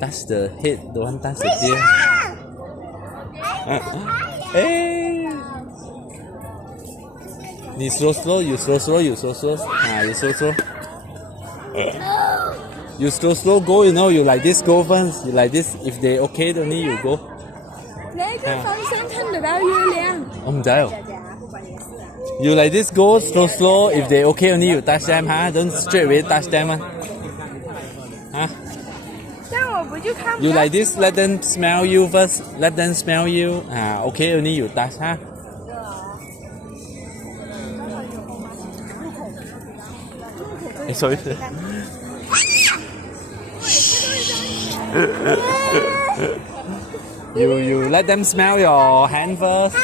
touch the head, don't touch the tail. Hey! You slow slow. You slow slow. You slow slow. You slow slow go. You know, you like this go first. You like this. If they okay, then you go. 哪个方向看得到月亮？我唔知哦。You like this go slow slow. If they okay, only you touch them, huh? Don't straight away touch them, huh? 这样我不就看不 You 到 like this? Let them smell you first. Let them smell you. Okay, only you touch, huh? Sorry. You let them smell your hand first.